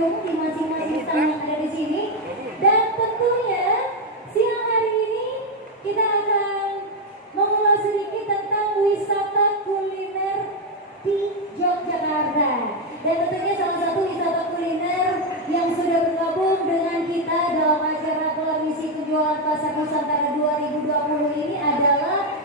pengunjung di masing-masing stand yang ada di sini. Dan tentunya siang hari ini kita akan mengulas sedikit tentang wisata kuliner di Yogyakarta. Dan tentunya salah satu wisata kuliner yang sudah bergabung dengan kita dalam acara Kelar Misi Penjualan Pasar Nusantara 2020 ini adalah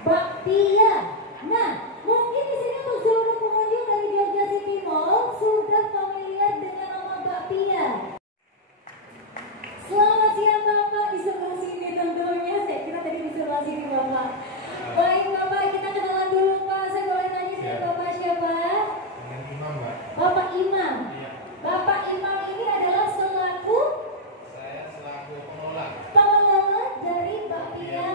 bakpia. Nah, mungkin di sini untuk seluruh pengunjung dari Jogja City Mall sudah familiar dengan nama bakpia. Selamat siang Bapak, di sebelah sini tentunya. Saya kira tadi di sebelah sini Bapak. Baik Bapak, kita kenalan dulu Pak. Saya boleh tanya saya Bapak siapa? Dengan Imam, Mbak. Bapak Imam. Iya. Bapak Imam ini adalah selaku Saya selaku pengelola dari bakpia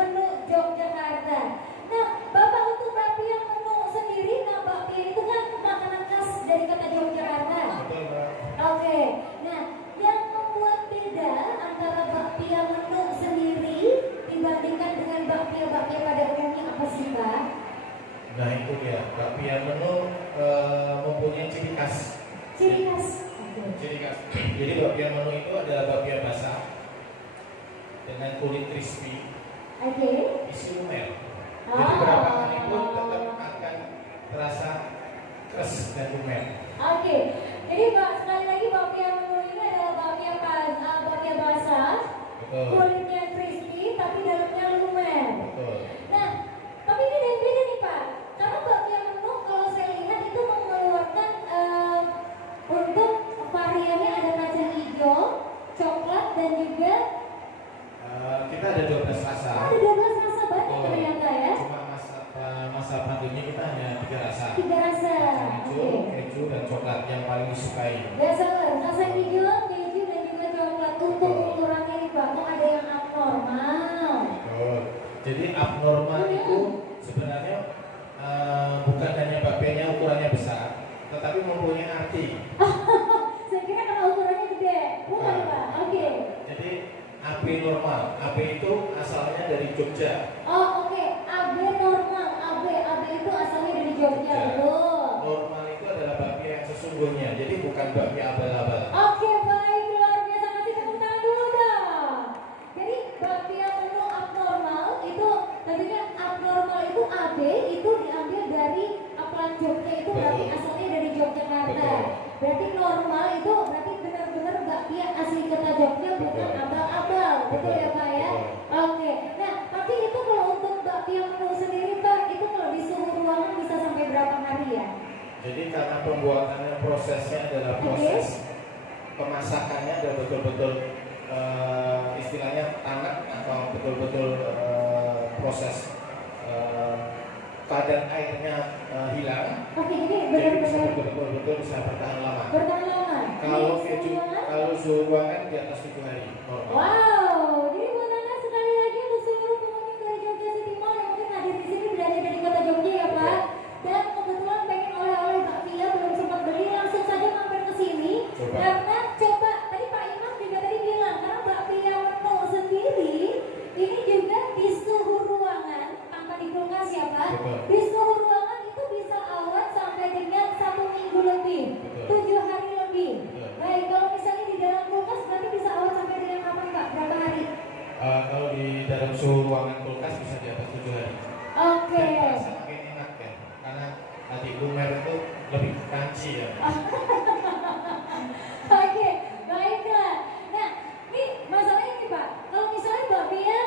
menu Yogyakarta. Nah, Bapak untuk bakpia menu sendiri, nah bakpia itu kan makanan khas dari kota Yogyakarta. Betul, Mbak. Oke. Nah, yang membuat beda antara bakpia menu sendiri dibandingkan dengan bakpia-bakpia pada umumnya apa sih, Pak? Nah itu dia, bakpia menu mempunyai ciri khas. Ciri khas. Ciri khas. Jadi bakpia menu itu adalah bakpia basah dengan kulit crispy, Oke. isi umel. Jadi berapa kali pun tetap akan terasa keras dan umel. Oke. Jadi Pak, sekali lagi bakpia menu ini adalah bakpia basah. Betul. Kulitnya crispy tapi dalamnya lumer. Betul. Nah, tapi ini ada yang beda nih Pak. Karena bakpia menu kalau saya lihat itu mengeluarkan untuk variannya ada kacang hijau, coklat dan juga Kita ada 12 rasa. ada 12 rasa banyak ternyata ya. Cuma masa pandemi kita hanya 3 rasa. 3 rasa. Hijau, keju, dan coklat yang paling disukai. Biasa rasa hijau, keju dan juga coklat. Untuk ukurannya nih Pak, kok ada yang abnormal. Betul. Jadi abnormal itu sebenarnya bukan hanya bakpianya ukurannya besar, tetapi mempunyai arti. Saya kira karena ukurannya gede, bukan Pak? Oke. Jadi AB normal, AB itu asalnya dari Jogja. Oh oke, AB normal, AB itu asalnya dari Jogja, betul. Normal itu adalah bakpia yang sesungguhnya, jadi bukan bakpia abal-abal. Oke baik, luar biasa, kasih tepuk tangan dulu dong. Jadi bakpia menu abnormal itu tentunya abnormal itu AB itu diambil dari apalan Jogja itu berarti Betul. asalnya dari Yogyakarta. Betul. Berarti normal itu berarti benar-benar bakpia asli kota Jogja bukan Betul. abal-abal, betul ya Pak ya? Betul. Oke. Nah tapi itu kalau untuk bakpia menu sendiri Pak itu kalau di suhu ruangan bisa sampai berapa hari ya? Jadi karena pembuatannya prosesnya adalah proses pemasakannya adalah betul-betul istilahnya tanak atau betul-betul proses kadar airnya hilang. Oke, jadi Jadi bisa benar-benar betul-betul bisa bertahan lama. bertahan lama. Kalau Ini keju, ruangan? kalau suhu ruangan di atas 7 hari normal. Wow, jadi buat Anda sekali lagi untuk seluruh pengunjung dari Jogja City Mall yang mungkin hadir di sini berada dari kota Jogja ya Pak. Dan kebetulan pengen oleh-oleh bakpia belum sempat beli, langsung saja mampir ke sini. Coba. Karena coba tadi Pak Imam juga tadi bilang karena bakpia menu sendiri ini juga di suhu ruangan tanpa di kulkas ya Pak. Betul. Di suhu ruangan itu bisa awet sampai dengan 1 minggu lebih, Betul. 7 hari lebih. Betul. Baik, kalau misalnya di dalam kulkas berarti bisa awet sampai dengan kapan Pak? Berapa hari? Kalau di dalam suhu ruangan kulkas bisa di atas 7 hari. Oke. Dan terasa makin enak ya, karena tadi lumer itu lebih crunchy ya. Oke, baiklah. Nah, ini masalahnya nih Pak. Kalau misalnya bakpia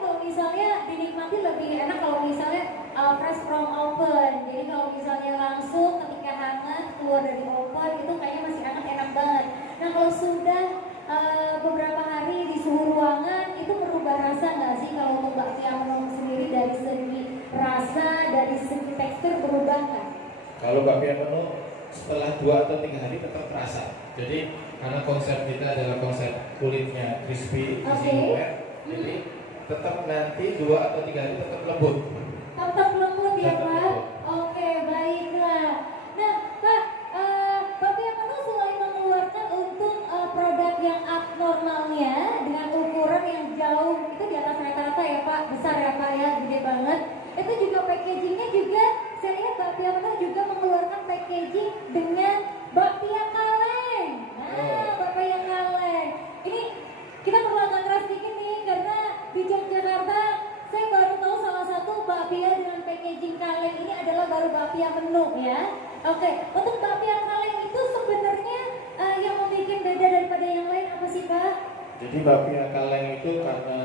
kalau misalnya dinikmati lebih enak kalau misalnya fresh from oven. Jadi kalau misalnya langsung ketika hangat keluar dari oven itu kayaknya masih enak banget. Nah kalau sudah beberapa hari di suhu ruangan itu berubah rasa nggak sih kalau untuk bakpia menu sendiri dari segi rasa, dari segi tekstur berubah nggak? Kalau bakpia menu setelah 2 atau 3 hari tetap terasa. Jadi karena konsep kita adalah konsep kulitnya crispy, isi lumer, jadi tetap nanti 2 atau 3 hari tetap lembut. Tetap lembut ya Tetap Pak? lembut. Oke, baiklah. Nah Pak, bakpia menu selain mengeluarkan untuk produk yang abnormalnya dengan ukuran yang jauh itu di atas rata-rata ya Pak, besar ya Pak ya, gede banget. Itu juga packagingnya juga, saya lihat bakpia menu juga mengeluarkan packaging dengan bakpia Jadi bakpia kaleng itu karena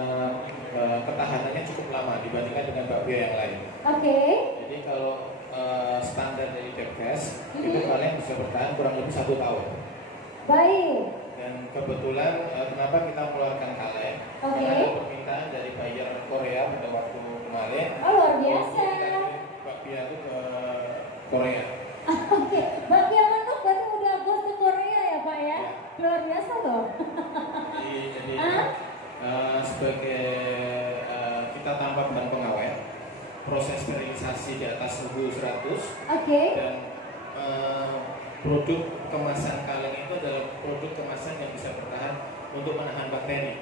ketahanannya cukup lama dibandingkan dengan bakpia yang lain. Oke. Jadi kalau standar dari Kepkes itu kaleng bisa bertahan kurang lebih 1 tahun. Baik. Dan kebetulan kenapa kita mengeluarkan kaleng? Oke. Karena ada permintaan dari buyer Korea pada waktu kemarin. Oh, luar biasa. Bakpia itu ke Korea. Oke, bakpia manuk berarti udah bos ke Korea ya Pak ya? Luar biasa loh. Jadi sebagai kita tambah bahan pengawet, proses sterilisasi di atas suhu 100. Oke. Dan produk kemasan kaleng itu adalah produk kemasan yang bisa bertahan untuk menahan bakteri.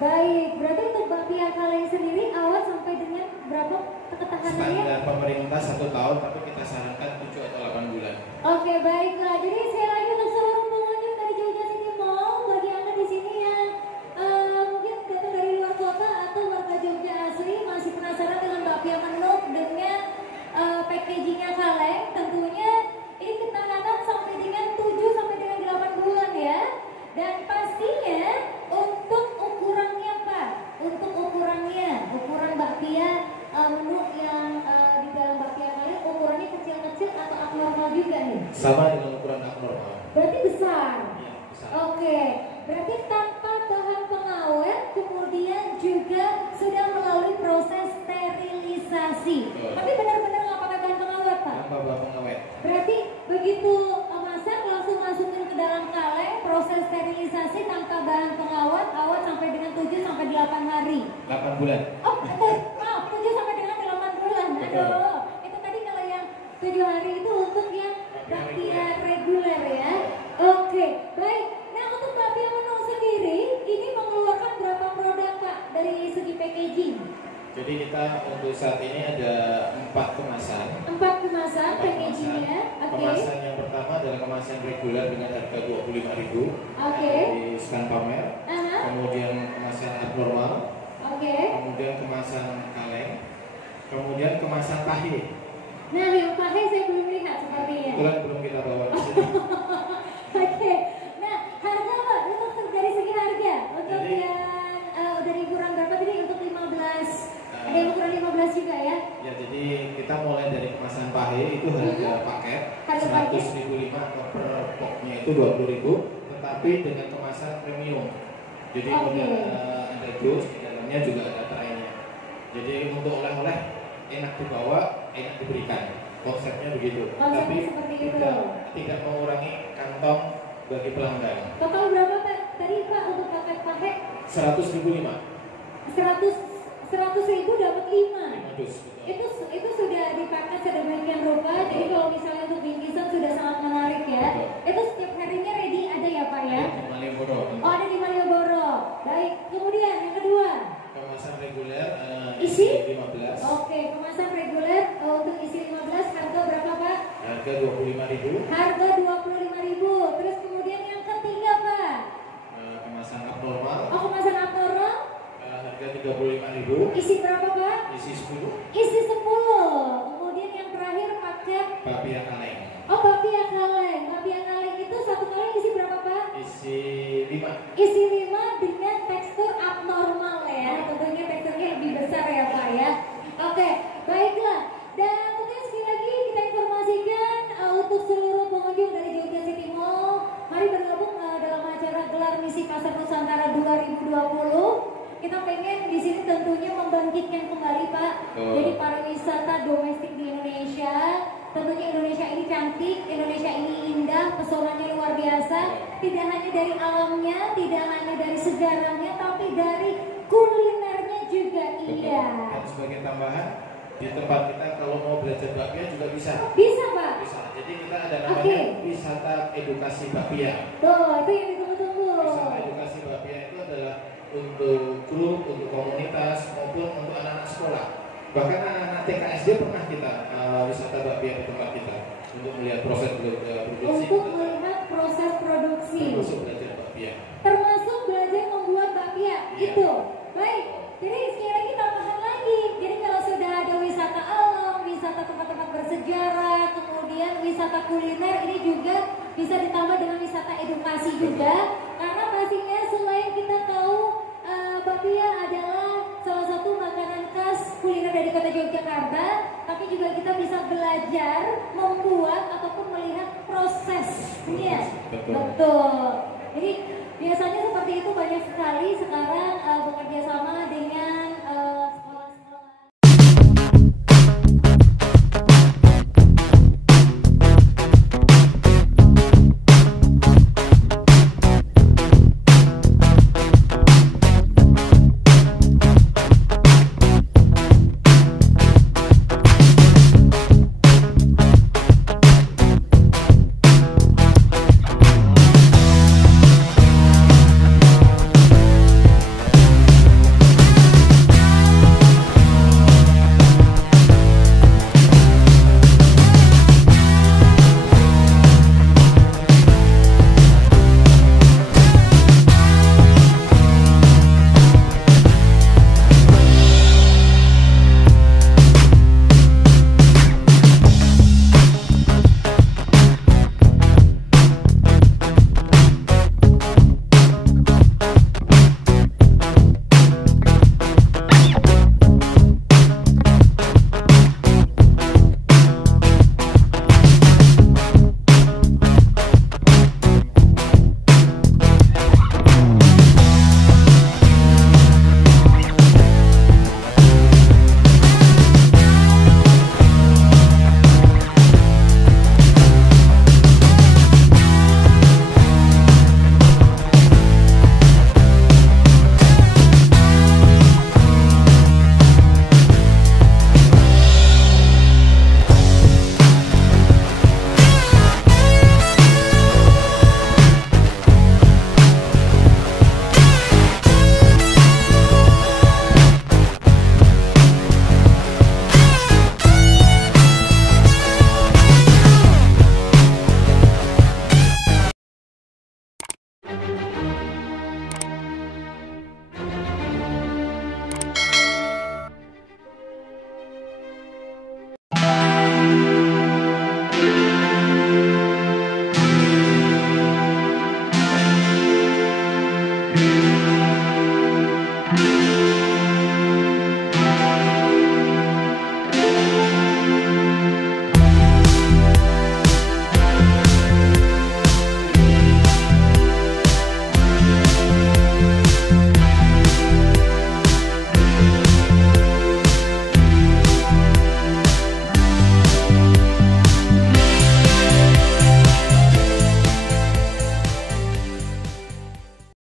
Baik, berarti untuk bakpia kaleng sendiri awal sampai dengan berapa ketahanannya? Standar pemerintah 1 tahun, tapi kita sarankan 7 atau 8 bulan. Oke, baiklah. Jadi sekali lagi untuk seluruh pengunjung dari Jogja City Mall, bagi Anda di sini yang mungkin datang dari luar kota atau warga Jogja asli masih penasaran dengan bakpia manuk dengan packagingnya kaleng, tentunya ini ketahanan sampai dengan 7 sampai dengan 8 bulan ya. Dan pastinya untuk ukurannya Pak, untuk ukuran bakpia manuk yang di dalam bakpia kaleng ukurannya kecil-kecil atau abnormal juga nih? Sama dengan ukuran abnormal. Berarti besar? Iya, besar. Oke, berarti tanpa bahan pengawet kemudian juga sudah melalui proses sterilisasi. Tapi benar-benar nggak pakai bahan pengawet Pak? Tanpa bahan pengawet. Berarti begitu masak langsung masukin ke dalam kaleng, proses sterilisasi tanpa bahan pengawet, awet sampai dengan 7 sampai 8 hari. 8 bulan. Oh, maaf, 7 sampai dengan 8 bulan. Aduh, itu tadi kalau yang 7 hari itu untuk yang bakpia reguler ya. Oke, baik. Nah, untuk bakpia manuk sendiri, ini mengeluarkan berapa produk Pak dari segi packaging? Jadi kita untuk saat ini ada 4 kemasan. 4 kemasan packagingnya. Oke. Kemasan yang pertama adalah kemasan reguler dengan harga 25.000. Oke. Di scan pamer. Kemudian kemasan abnormal. Oke. Kemudian kemasan kaleng. Kemudian kemasan pahe. Nah, yang pahe saya belum lihat sepertinya. Kebetulan belum kita bawa di sini. Oke. Nah, harga Pak, untuk dari segi harga untuk Jadi, yang dari ukuran berapa tadi untuk 15? Ada yang ukuran 15 juga ya? Ya, jadi kita mulai dari kemasan pahe itu harga paket Harga paket. 100.005 atau per poknya itu 20.000, tetapi dengan kemasan premium. Jadi Oke. ada jus di dalamnya juga ada traynya. Jadi untuk oleh-oleh enak dibawa, enak diberikan. Konsepnya begitu. Konsepnya Tapi seperti itu. tidak mengurangi kantong bagi pelanggan. Total berapa Pak? Tadi Pak untuk paket pahe 100.005. 100.000 dapat 5. 5 dus. Betul. Itu sudah dipakai sedemikian rupa. Jadi kalau misalnya untuk bingkisan sudah sangat menarik ya. Betul. Itu setiap harinya ready ada ya Pak ya? Ada di Malioboro. Oh, ada di Malioboro. Baik. Kemudian yang kedua. Kemasan reguler Isi? 15. Oke, kemasan reguler untuk isi 15 harga berapa Pak? Harga 25.000. Harga 25.000. Terus kemudian yang ketiga Pak? Kemasan abnormal. Oh, kemasan abnormal. Harga 35.000. Isi berapa Pak? Isi 10. Isi 10. Kemudian yang terakhir paket Bakpia kaleng. oh bakpia kaleng. Bakpia kaleng itu satu kaleng isi berapa Pak? Isi 5. Isi 5 dengan tekstur abnormal ya. Tentunya teksturnya lebih besar ya Pak ya. Oke, baiklah. Dan mungkin sekali lagi kita informasikan untuk seluruh pengunjung dari Jogja City Mall, mari bergabung dalam acara gelar misi Pasar Nusantara 2020. Kita pengen di sini tentunya membangkitkan kembali Pak. Jadi pariwisata domestik di Indonesia. Tentunya Indonesia ini cantik, Indonesia ini indah, pesonanya luar biasa. Tidak hanya dari alamnya, tidak hanya dari sejarahnya, tapi dari kulinernya juga iya. Dan sebagai tambahan, di tempat kita kalau mau belajar bakpia juga bisa. Bisa Pak? Bisa. Jadi kita ada namanya wisata edukasi bakpia. Tuh, itu yang ditunggu-tunggu. Wisata edukasi bakpia itu adalah untuk grup, untuk komunitas, maupun untuk anak-anak sekolah. Bahkan anak-anak TKSD pernah kita wisata bakpia di tempat kita untuk melihat proses produksi. Untuk melihat proses produksi. Termasuk belajar bakpia. Termasuk belajar membuat bakpia. Iya. Itu. Baik. Jadi sekali lagi tambahan lagi. Jadi kalau sudah ada wisata alam, wisata tempat-tempat bersejarah, kemudian wisata kuliner, ini juga bisa ditambah dengan wisata edukasi juga. Karena pastinya selain kita tahu belajar membuat ataupun melihat prosesnya. Betul. Jadi biasanya seperti itu banyak sekali sekarang bekerja sama dengan